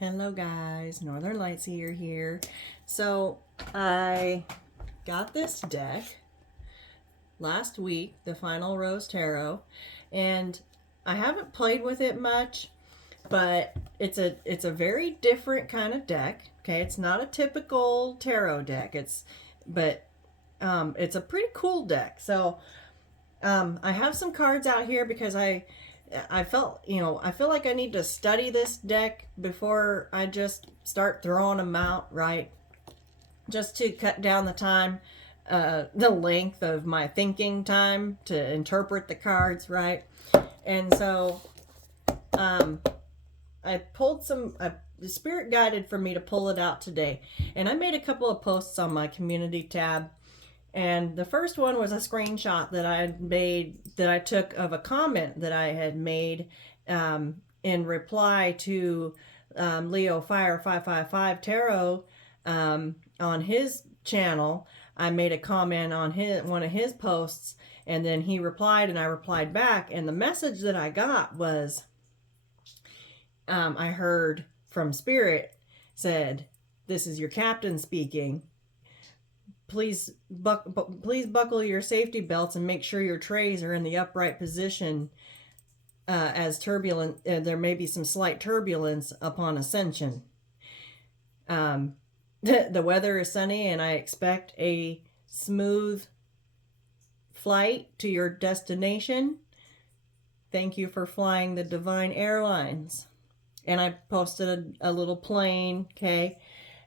Hello guys, Northern Lightseer here. So I got this deck last week, the Final Rose Tarot, and I haven't played with it much, but it's a very different kind of deck. Okay, it's not a typical tarot deck. It's a pretty cool deck. So I have some cards out here because I felt, I feel like I need to study this deck before I just start throwing them out, right? Just to cut down the time, the length of my thinking time to interpret the cards, right? And so I pulled the spirit guided for me to pull it out today. And I made a couple of posts on my community tab. And the first one was a screenshot that I took of a comment that I had made in reply to Leo Fire 555 Tarot on his channel. I made a comment on one of his posts, and then he replied, and I replied back. And the message that I got was, I heard from Spirit said, "This is your captain speaking. Please buckle your safety belts and make sure your trays are in the upright position, as turbulent. There may be some slight turbulence upon ascension. The weather is sunny, and I expect a smooth flight to your destination. Thank you for flying the Divine Airlines." And I posted a little plane, okay?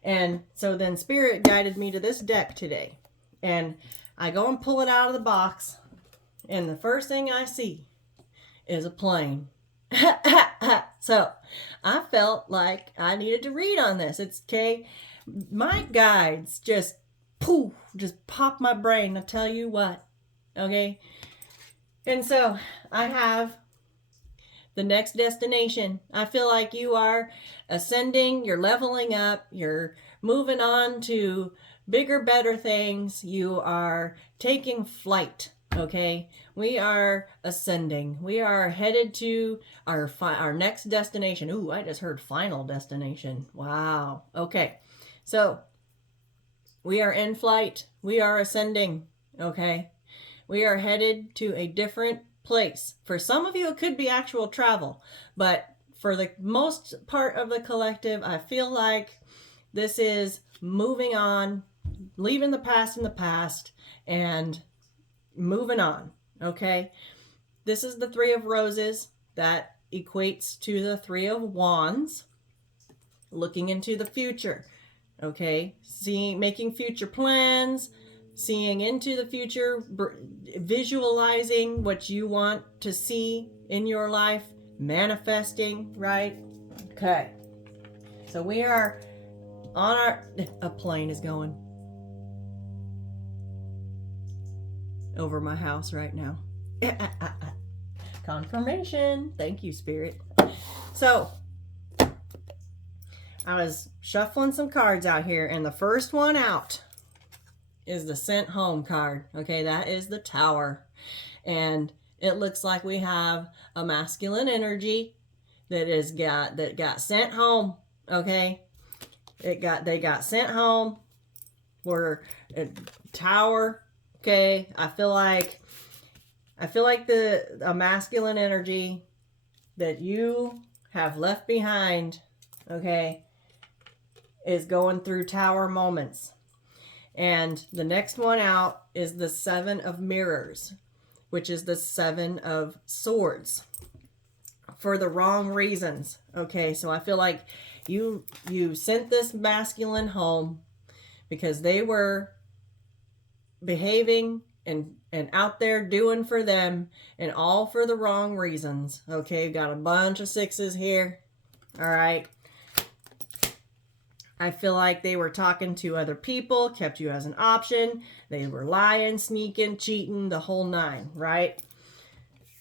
And so then Spirit guided me to this deck today. And I go and pull it out of the box. And the first thing I see is a plane. So I felt like I needed to read on this. It's okay. My guides just poof, just pop my brain. I tell you what. Okay. And so I have the next destination. I feel like you are ascending, you're leveling up, you're moving on to bigger, better things. You are taking flight, okay? We are ascending. We are headed to our next destination. Ooh, I just heard final destination. Wow. Okay. So we are in flight. We are ascending, okay? We are headed to a different place. For some of you, it could be actual travel, but for the most part of the collective, I feel like this is moving on, leaving the past in the past, and moving on, okay? This is the Three of Roses. That equates to the Three of Wands, looking into the future, okay? Making future plans, seeing into the future, visualizing what you want to see in your life, manifesting, right? Okay. So we are on a plane is going over my house right now. Confirmation. Thank you, Spirit. So I was shuffling some cards out here, and the first one out is the Sent Home card. Okay, that is the Tower. And it looks like we have a masculine energy that got sent home. Okay, they got sent home. We're a Tower. Okay, I feel like a masculine energy that you have left behind, okay, is going through Tower moments. And the next one out is the Seven of Mirrors, which is the Seven of Swords, for the wrong reasons. Okay, so I feel like you sent this masculine home because they were behaving and out there doing for them, and all for the wrong reasons. Okay, got a bunch of sixes here. All right. I feel like they were talking to other people, kept you as an option. They were lying, sneaking, cheating, the whole nine, right?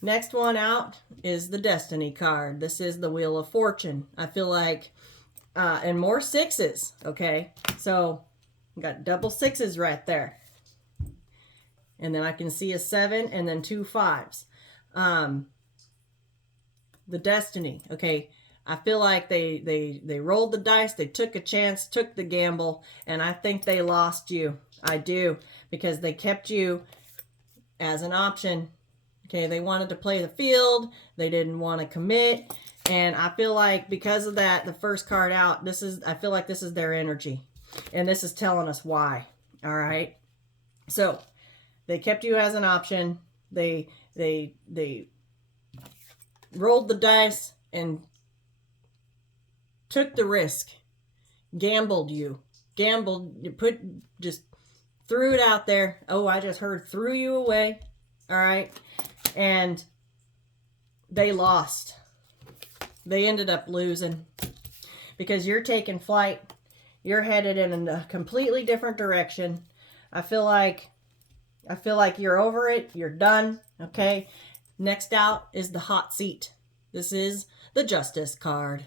Next one out is the Destiny card. This is the Wheel of Fortune. I feel like, and more sixes, okay? So, got double sixes right there. And then I can see a 7 and then 2 5s. The Destiny, okay? I feel like they rolled the dice, they took a chance, took the gamble, and I think they lost you. I do, because they kept you as an option. Okay, they wanted to play the field, they didn't want to commit, and I feel like because of that, the first card out, I feel like this is their energy, and this is telling us why. All right, so they kept you as an option. They rolled the dice and took the risk, gambled you, just threw it out there. Oh, I just heard threw you away. All right. And they lost. They ended up losing because you're taking flight. You're headed in a completely different direction. I feel like you're over it. You're done. Okay. Next out is the hot seat. This is the Justice card.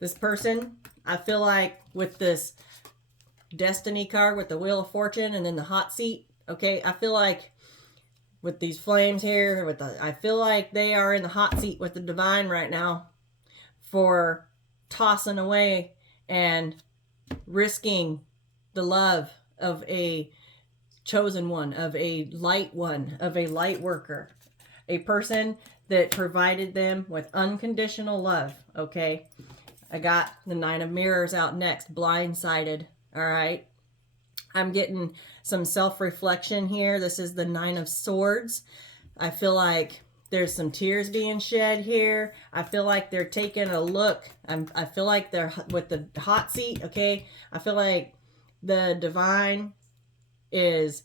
This person, I feel like with this Destiny card with the Wheel of Fortune and then the hot seat, okay, I feel like with these flames here, I feel like they are in the hot seat with the Divine right now for tossing away and risking the love of a chosen one, of a light worker, a person that provided them with unconditional love, okay? I got the Nine of Mirrors out next, blindsided, all right? I'm getting some self-reflection here. This is the Nine of Swords. I feel like there's some tears being shed here. I feel like they're taking a look. I feel like they're with the hot seat, okay? I feel like the Divine has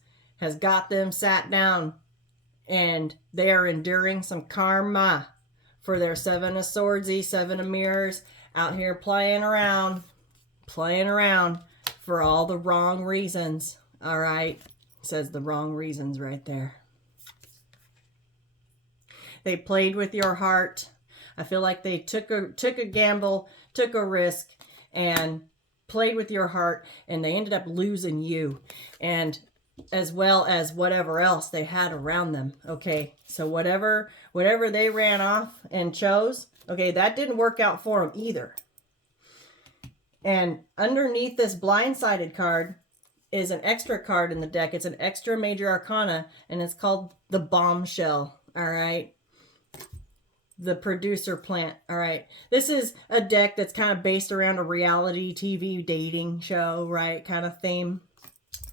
got them sat down and they are enduring some karma for their Seven of Swordsy, Seven of Mirrors, out here playing around for all the wrong reasons. All right. It says the wrong reasons right there. They played with your heart. I feel like they took a gamble, took a risk, and played with your heart, and they ended up losing you, and as well as whatever else they had around them. Okay, so whatever they ran off and chose, okay, that didn't work out for them either. And underneath this blindsided card is an extra card in the deck. It's an extra major arcana, and it's called the Bombshell. All right. The Producer Plant. All right. This is a deck that's kind of based around a reality TV dating show, right? Kind of theme.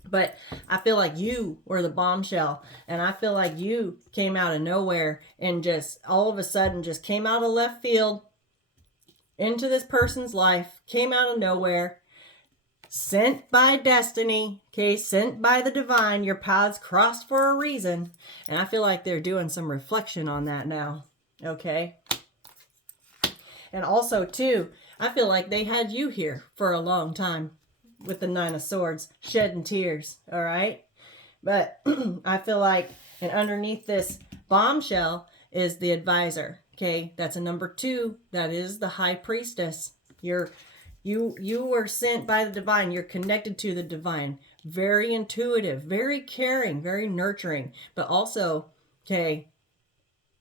But I feel like you were the bombshell, and I feel like you came out of nowhere and just all of a sudden just came out of left field into this person's life, came out of nowhere, sent by destiny, okay, sent by the Divine. Your paths crossed for a reason, and I feel like they're doing some reflection on that now, okay? And also, too, I feel like they had you here for a long time with the Nine of Swords, shedding tears, all right? But I feel like, and underneath this bombshell is the Advisor, okay? That's a number 2. That is the High Priestess. You were sent by the Divine. You're connected to the Divine. Very intuitive, very caring, very nurturing, but also, okay,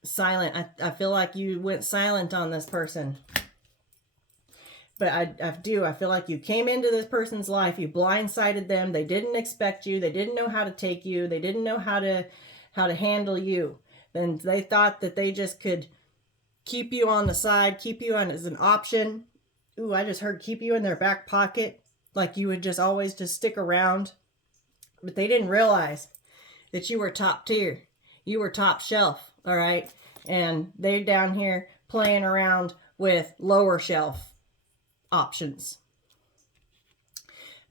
silent. I feel like you went silent on this person. But I feel like you came into this person's life, you blindsided them, they didn't expect you, they didn't know how to take you, they didn't know how to handle you. Then they thought that they just could keep you on the side, keep you on as an option. Ooh, I just heard keep you in their back pocket, like you would just always just stick around. But they didn't realize that you were top tier. You were top shelf, all right? And they're down here playing around with lower shelf options.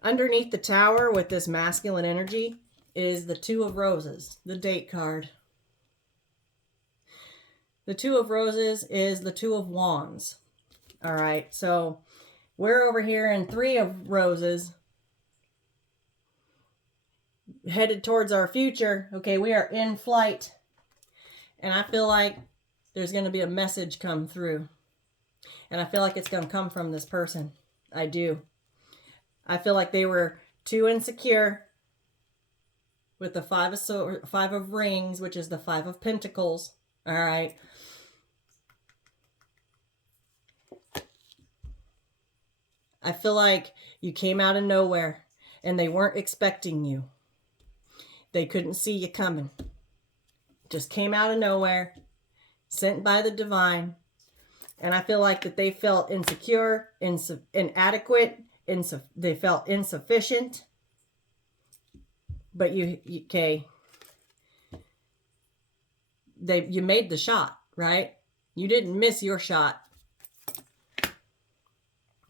Underneath the Tower with this masculine energy is the Two of Roses, the date card. The Two of Roses is the Two of Wands. All right, so we're over here in Three of Roses, headed towards our future. Okay, we are in flight, and I feel like there's going to be a message come through. And I feel like it's going to come from this person. I do. I feel like they were too insecure with the Five of Rings, which is the Five of Pentacles. All right. I feel like you came out of nowhere and they weren't expecting you. They couldn't see you coming. Just came out of nowhere, sent by the divine. And I feel like that they felt insecure, inadequate, they felt insufficient. But you made the shot, right? You didn't miss your shot.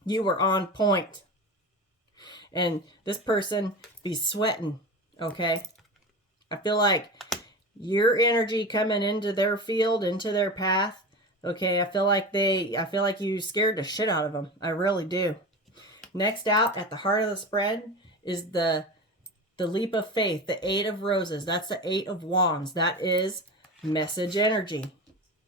You were on point. And this person be sweating, okay? I feel like your energy coming into their field, into their path, okay? I feel like you scared the shit out of them. I really do. Next out at the heart of the spread is the leap of faith, the 8 of roses. That's the 8 of wands. That is message energy.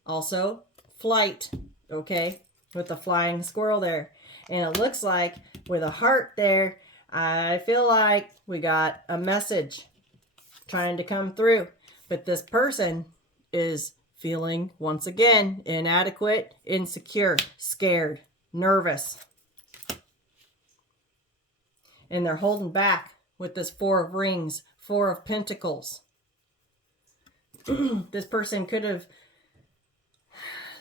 Also, flight, okay? With the flying squirrel there. And it looks like with a heart there, I feel like we got a message trying to come through. But this person is feeling, once again, inadequate, insecure, scared, nervous. And they're holding back with this 4 of rings, 4 of pentacles. This person could have...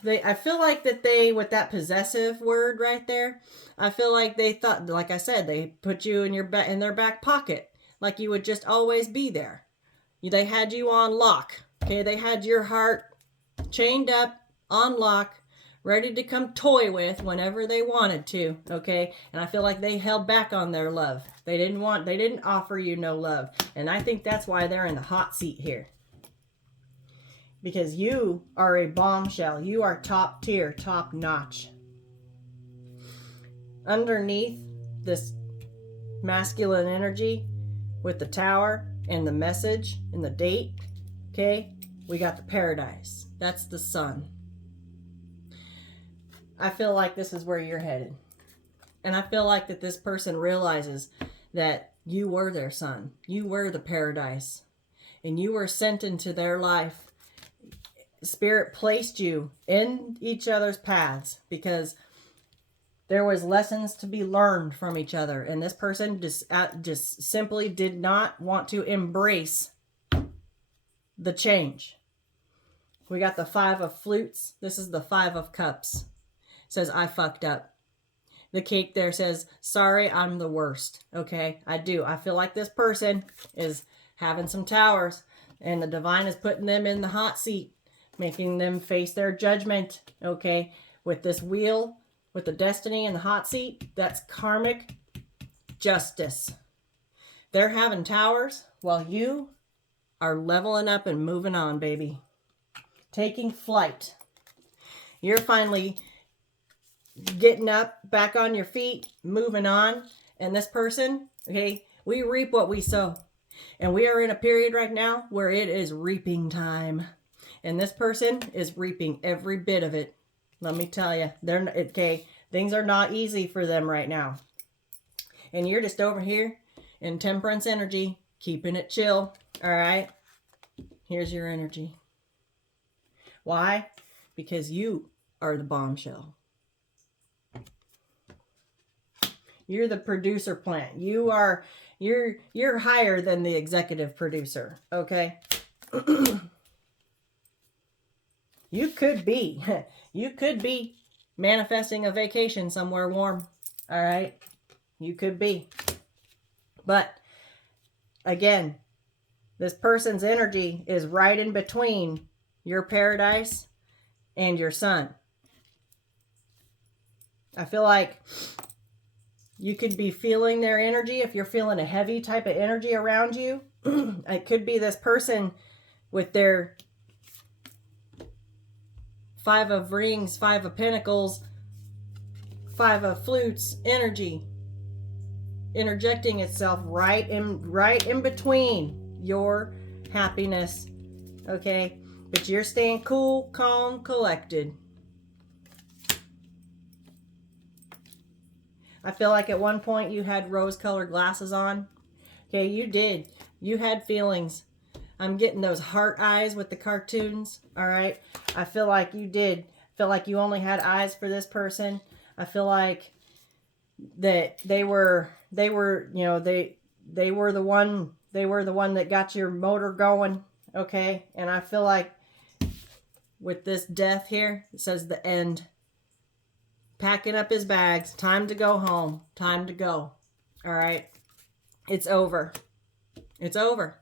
I feel like that they, with that possessive word right there, I feel like they thought, like I said, they put you in their back pocket. Like you would just always be there. They had you on lock. Okay, they had your heart chained up, on lock, ready to come toy with whenever they wanted to. Okay, and I feel like they held back on their love. They didn't offer you no love. And I think that's why they're in the hot seat here. Because you are a bombshell. You are top tier, top notch. Underneath this masculine energy with the tower and the message and the date, okay, we got the paradise. That's the sun. I feel like this is where you're headed. And I feel like that this person realizes that you were their sun. You were the paradise. And you were sent into their life. Spirit placed you in each other's paths because there was lessons to be learned from each other. And this person just simply did not want to embrace the change. We got the 5 of flutes. This is the 5 of cups. It says, I fucked up. The cake there says, sorry, I'm the worst. Okay, I do. I feel like this person is having some towers and the divine is putting them in the hot seat, making them face their judgment, okay? With this wheel, with the destiny in the hot seat, that's karmic justice. They're having towers while you are leveling up and moving on, baby. Taking flight. You're finally getting up, back on your feet, moving on. And this person, okay, we reap what we sow. And we are in a period right now where it is reaping time. And this person is reaping every bit of it. Let me tell you, things are not easy for them right now. And you're just over here in temperance energy, keeping it chill. All right. Here's your energy. Why? Because you are the bombshell. You're the producer plant. You're higher than the executive producer. Okay. You could be manifesting a vacation somewhere warm. All right. You could be. But again, this person's energy is right in between your paradise and your sun. I feel like you could be feeling their energy. If you're feeling a heavy type of energy around you, it could be this person with their 5 of rings, 5 of pentacles, 5 of flutes energy interjecting itself right in between your happiness. Okay, but you're staying cool, calm, collected. I feel like at one point you had rose-colored glasses on. Okay, you did. You had feelings. I'm getting those heart eyes with the cartoons. All right. I feel like you did. I feel like you only had eyes for this person. I feel like that they were, you know, they were the one that got your motor going, okay? And I feel like with this death here, it says the end. Packing up his bags, time to go home, time to go. All right, it's over. It's over.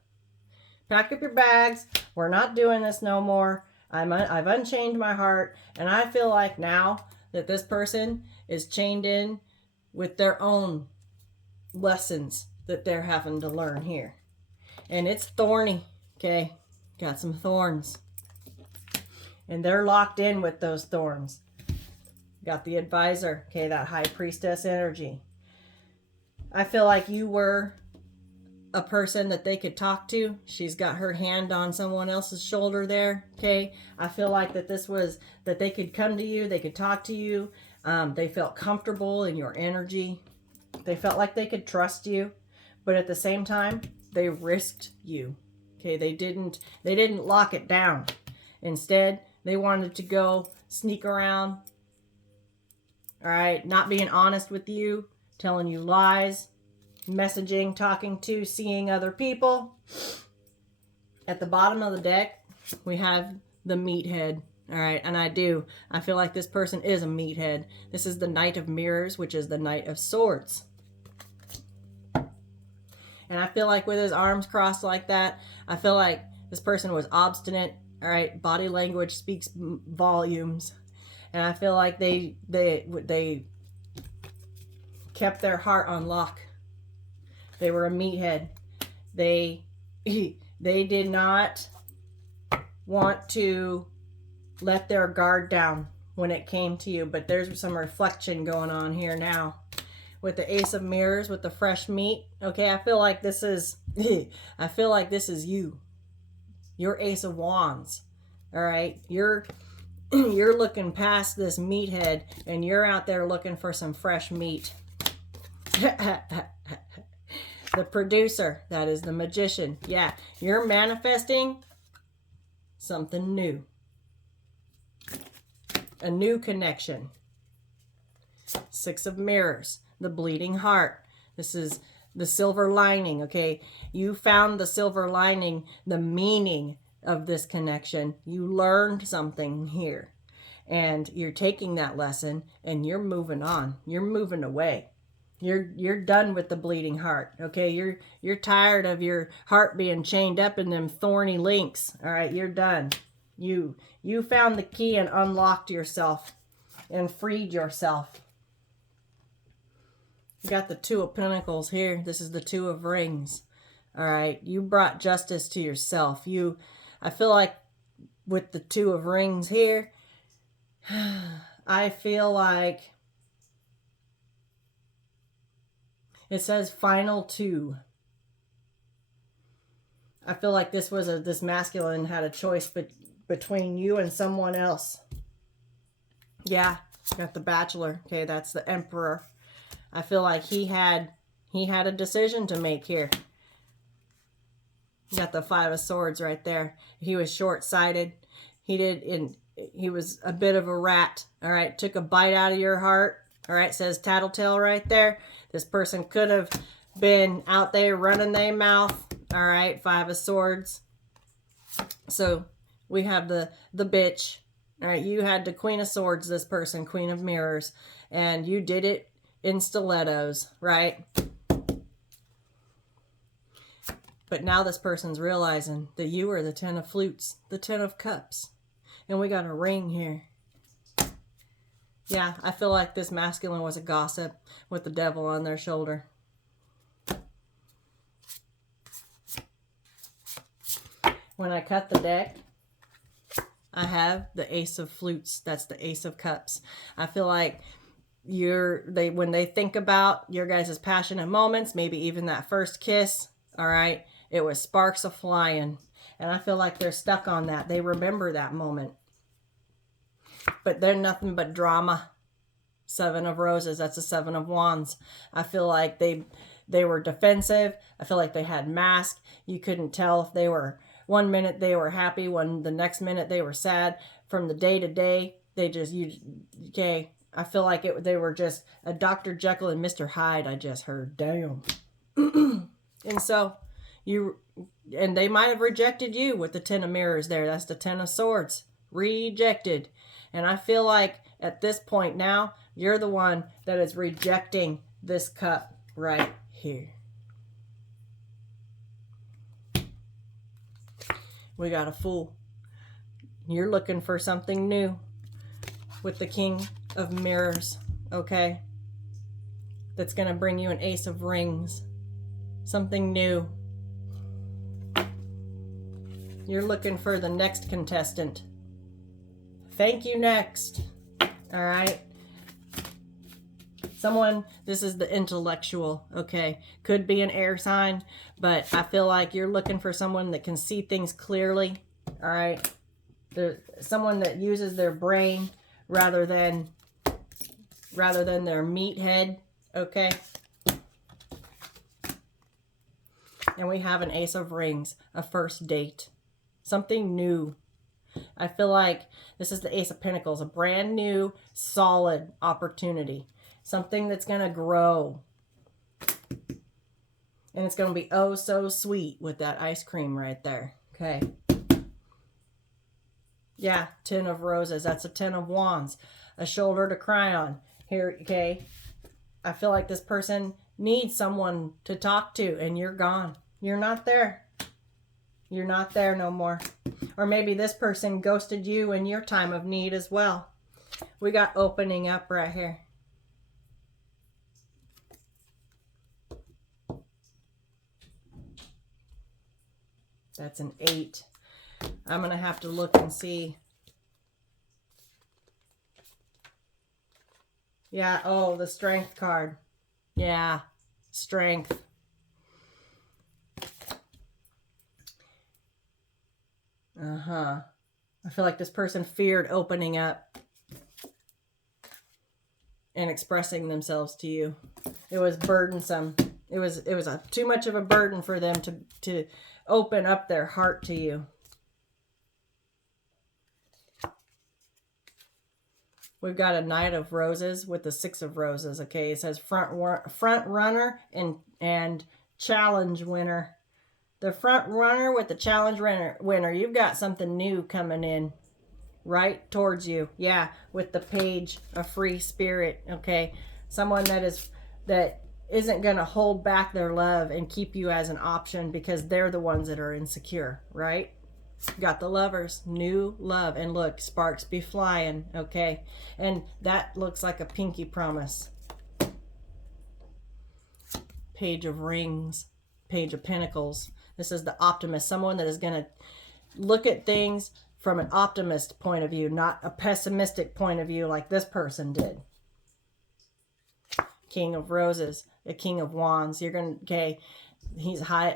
Pack up your bags. We're not doing this no more. I've unchained my heart, and I feel like now that this person is chained in with their own lessons that they're having to learn here. And it's thorny, okay? Got some thorns. And they're locked in with those thorns. Got the advisor, okay, that high priestess energy. I feel like you were a person that they could talk to. She's got her hand on someone else's shoulder there, okay? I feel like that this was, that they could come to you, they could talk to you. They felt comfortable in your energy. They felt like they could trust you, but at the same time, they risked you, okay? They didn't lock it down. Instead, they wanted to go sneak around, all right, not being honest with you, telling you lies, messaging, talking to, seeing other people. At the bottom of the deck, we have the meathead, all right, and I feel like this person is a meathead. This is the Knight of Mirrors, which is the Knight of Swords. And I feel like with his arms crossed like that, I feel like this person was obstinate, all right, body language speaks volumes. And I feel like they kept their heart on lock. They were a meathead. They did not want to let their guard down when it came to you. But there's some reflection going on here now. With the Ace of Mirrors, with the fresh meat. Okay, I feel like this is I feel like this is you. Your Ace of Wands. All right, you're looking past this meathead and you're out there looking for some fresh meat. The producer, that is the magician. Yeah, you're manifesting something new. A new connection. Six of Mirrors, the bleeding heart. This is the silver lining, okay? You found the silver lining, the meaning of this connection. You learned something here. And you're taking that lesson and you're moving on. You're moving away. You're done with the bleeding heart, okay? You're tired of your heart being chained up in them thorny links. All right, you're done. You found the key and unlocked yourself and freed yourself. You got the Two of Pentacles here. This is the Two of Rings. All right, you brought justice to yourself. I feel like with the Two of Rings here, I feel like it says final two. I feel like this masculine had a choice between you and someone else. Yeah, got the Bachelor. Okay, that's the Emperor. I feel like he had a decision to make here. Got the Five of Swords right there. He was short-sighted. He was a bit of a rat. All right, took a bite out of your heart. All right, says tattletale right there. This person could have been out there running their mouth. All right, Five of Swords. So we have the bitch. All right, you had the Queen of Swords, this person, Queen of Mirrors. And you did it in stilettos, right? But now this person's realizing that you are the Ten of Flutes, the Ten of Cups. And we got a ring here. Yeah, I feel like this masculine was a gossip with the devil on their shoulder. When I cut the deck, I have the Ace of Flutes. That's the Ace of Cups. I feel like when they think about your guys' passionate moments, maybe even that first kiss, all right, it was sparks a-flying. And I feel like they're stuck on that. They remember that moment. But they're nothing but drama. Seven of Roses, that's a Seven of Wands. I feel like they were defensive. I feel like they had masks. You couldn't tell if they were, one minute they were happy, the next minute they were sad. From the day to day, okay, I feel like they were just a Dr. Jekyll and Mr. Hyde. I just heard, damn. And so and they might have rejected you with the 10 of mirrors there. That's the 10 of swords. Rejected. And I feel like at this point now, you're the one that is rejecting this cup right here. We got a Fool. You're looking for something new with the King of Mirrors, okay? That's going to bring you an Ace of Rings. Something new. You're looking for the next contestant. Thank you, next. All right? Someone, this is the intellectual, okay? Could be an air sign, but I feel like you're looking for someone that can see things clearly, all right? Someone that uses their brain rather than their meathead, okay? And we have an Ace of Rings, a first date, something new. I feel like this is the Ace of Pentacles, a brand new, solid opportunity. Something that's going to grow. And it's going to be oh so sweet with that ice cream right there. Okay. Yeah, 10 of Roses. That's a 10 of Wands. A shoulder to cry on. Here, okay. I feel like this person needs someone to talk to and you're gone. You're not there. You're not there no more. Or maybe this person ghosted you in your time of need as well. We got opening up right here. That's an 8. I'm going to have to look and see. Yeah, oh, the Strength card. Yeah, Strength. Uh-huh. I feel like this person feared opening up and expressing themselves to you. It was burdensome. It was too much of a burden for them to open up their heart to you. We've got a Knight of Roses with the 6 of Roses. Okay, it says front runner and challenge winner. The front runner with the challenge winner. You've got something new coming in right towards you. Yeah, with the Page of Free Spirit. Okay, someone that isn't going to hold back their love and keep you as an option because they're the ones that are insecure, right? Got the Lovers, new love, and look, sparks be flying, okay? And that looks like a pinky promise. Page of Rings, Page of Pentacles. This is the optimist, someone that is going to look at things from an optimist point of view, not a pessimistic point of view like this person did. King of Roses, a King of Wands. You're going to, okay,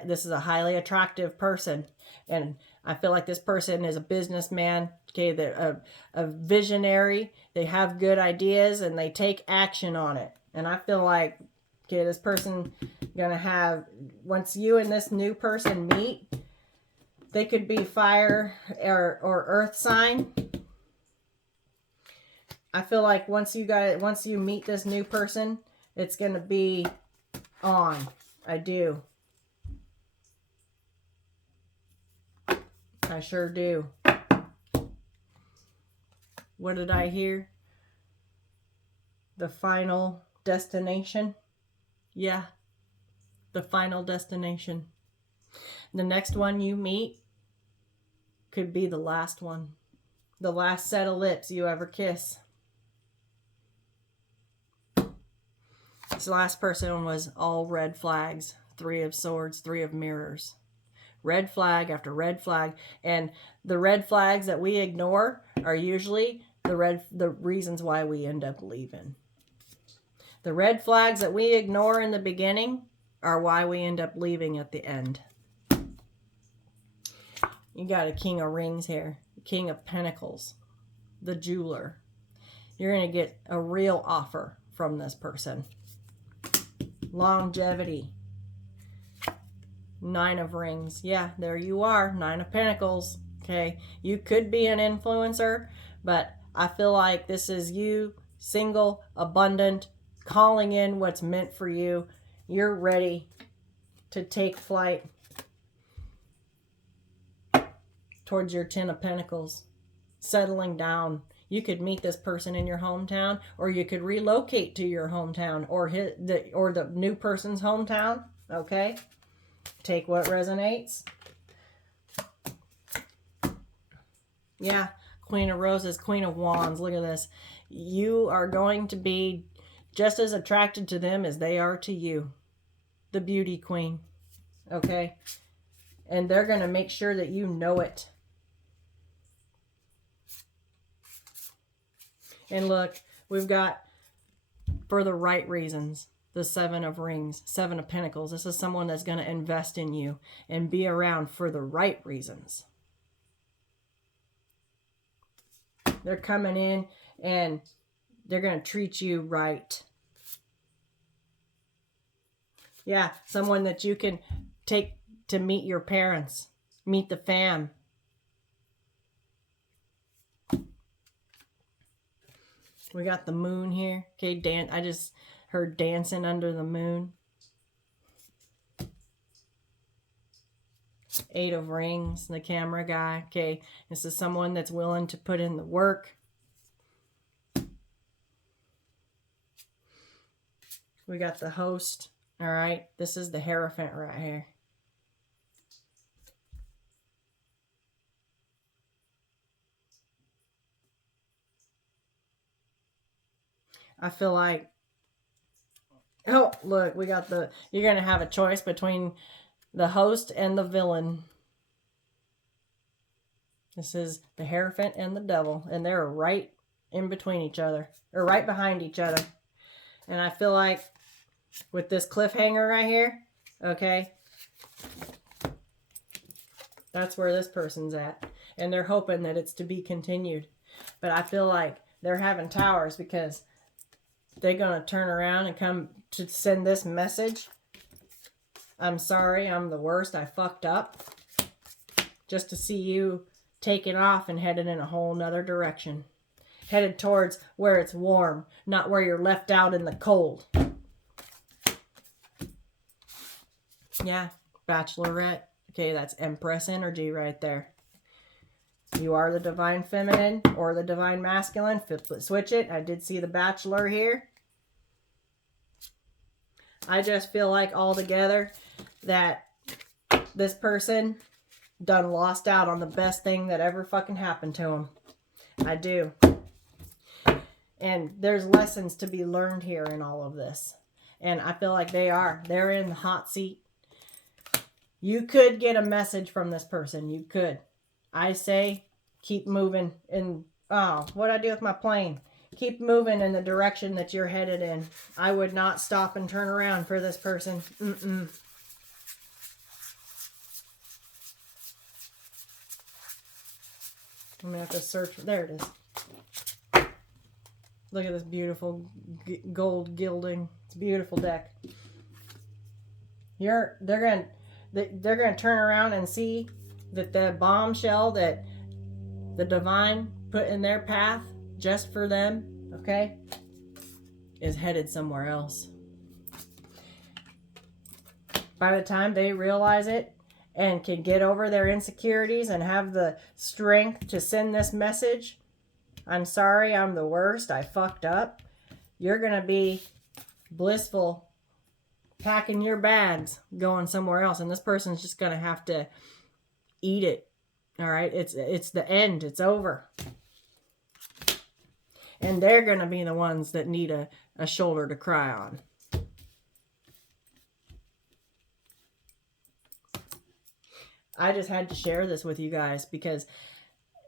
this is a highly attractive person. And I feel like this person is a businessman, okay, they're a visionary. They have good ideas and they take action on it. And I feel like, okay, this person going to have, once you and this new person meet, they could be fire or earth sign. I feel like once you meet this new person, it's going to be on. I do. I sure do. What did I hear? The final destination? Yeah. The final destination. The next one you meet could be the last one. The last set of lips you ever kiss. This last person was all red flags. 3 of Swords, 3 of Mirrors. Red flag after red flag. And the red flags that we ignore are usually the reasons why we end up leaving. The red flags that we ignore in the beginning are why we end up leaving at the end. You got a King of Rings here. King of Pentacles. The jeweler. You're going to get a real offer from this person. Longevity. 9 of Rings. Yeah, there you are. 9 of Pentacles. Okay. You could be an influencer, but I feel like this is you single, abundant, calling in what's meant for you. You're ready to take flight towards your 10 of Pentacles, settling down. You could meet this person in your hometown, or you could relocate to your hometown, or the new person's hometown. Okay? Take what resonates. Yeah, Queen of Roses, Queen of Wands. Look at this. You are going to be just as attracted to them as they are to you. The beauty queen. Okay? And they're going to make sure that you know it. And look, we've got, for the right reasons, the 7 of Rings, 7 of Pentacles. This is someone that's going to invest in you and be around for the right reasons. They're coming in and they're going to treat you right. Yeah, someone that you can take to meet your parents, meet the fam. We got the moon here. Okay, I just heard dancing under the moon. 8 of Rings, the camera guy. Okay, this is someone that's willing to put in the work. We got the host. All right, this is the Hierophant right here. I feel like, oh, look, we got you're going to have a choice between the host and the villain. This is the Hierophant and the Devil, and they're right in between each other, or right behind each other. And I feel like with this cliffhanger right here, okay, that's where this person's at. And they're hoping that it's to be continued. But I feel like they're having towers because they're going to turn around and come to send this message. I'm sorry, I'm the worst, I fucked up. Just to see you taking off and headed in a whole nother direction. Headed towards where it's warm, not where you're left out in the cold. Yeah, Bachelorette. Okay, that's Empress energy right there. You are the divine feminine or the divine masculine. Switch it. I did see the Bachelor here. I just feel like altogether that this person done lost out on the best thing that ever fucking happened to him. I do. And there's lessons to be learned here in all of this. And I feel like they're in the hot seat. You could get a message from this person. You could. I say keep moving in. Oh, what'd I do with my plane? Keep moving in the direction that you're headed in. I would not stop and turn around for this person. Mm-mm. I'm going to have to search. There it is. Look at this beautiful gold gilding. It's a beautiful deck. They're going to turn around and see that the bombshell that the divine put in their path just for them, okay, is headed somewhere else. By the time they realize it and can get over their insecurities and have the strength to send this message, I'm sorry, I'm the worst, I fucked up, you're going to be blissful, packing your bags, going somewhere else. And this person's just going to have to eat it. All right? It's the end. It's over. And they're going to be the ones that need a shoulder to cry on. I just had to share this with you guys because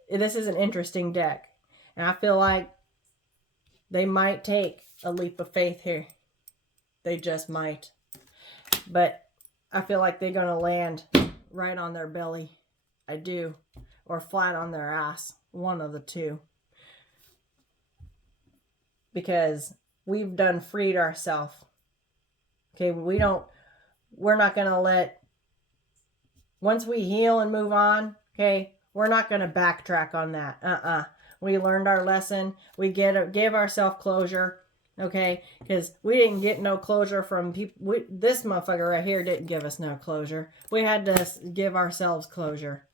this is an interesting deck. And I feel like they might take a leap of faith here. They just might. But I feel like they're going to land right on their belly. I do. Or flat on their ass. One of the two. Because we've done freed ourselves. Okay, we're not going to let, once we heal and move on, okay, we're not going to backtrack on that. We learned our lesson. We gave ourselves closure. Okay, because we didn't get no closure from people. This motherfucker right here didn't give us no closure. We had to give ourselves closure.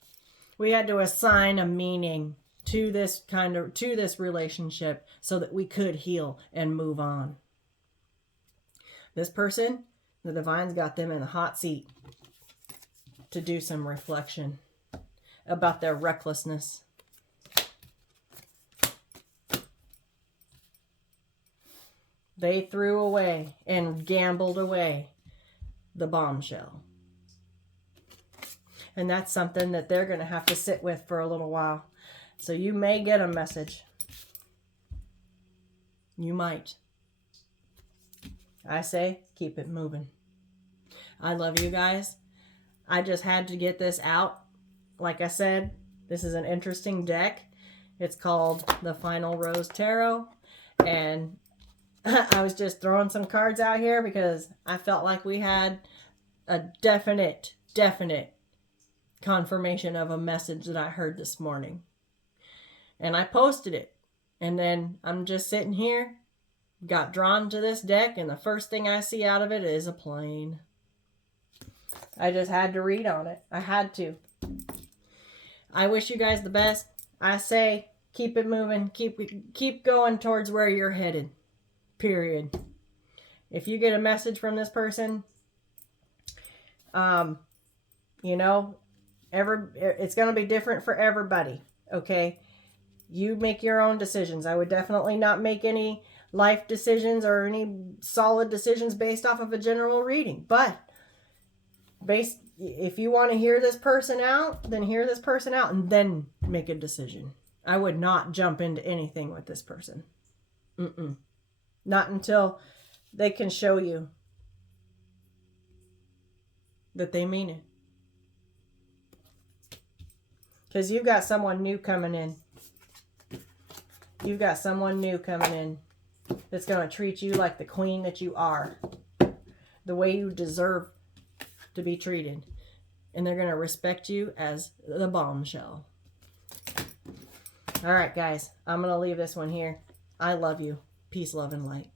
We had to assign a meaning to this relationship so that we could heal and move on. This person, the divine's got them in a hot seat to do some reflection about their recklessness. They threw away and gambled away the bombshell. And that's something that they're going to have to sit with for a little while. So you may get a message. You might. I say, keep it moving. I love you guys. I just had to get this out. Like I said, this is an interesting deck. It's called the Final Rose Tarot. And I was just throwing some cards out here because I felt like we had a definite confirmation of a message that I heard this morning. And I posted it. And then I'm just sitting here, got drawn to this deck, and the first thing I see out of it is a plane. I just had to read on it. I had to. I wish you guys the best. I say, keep it moving. Keep going towards where you're headed. Period. If you get a message from this person, you know, it's going to be different for everybody. Okay. You make your own decisions. I would definitely not make any life decisions or any solid decisions based off of a general reading. But if you want to hear this person out, then hear this person out and then make a decision. I would not jump into anything with this person. Not until they can show you that they mean it. Because you've got someone new coming in. You've got someone new coming in that's going to treat you like the queen that you are. The way you deserve to be treated. And they're going to respect you as the bombshell. All right, guys. I'm going to leave this one here. I love you. Peace, love, and light.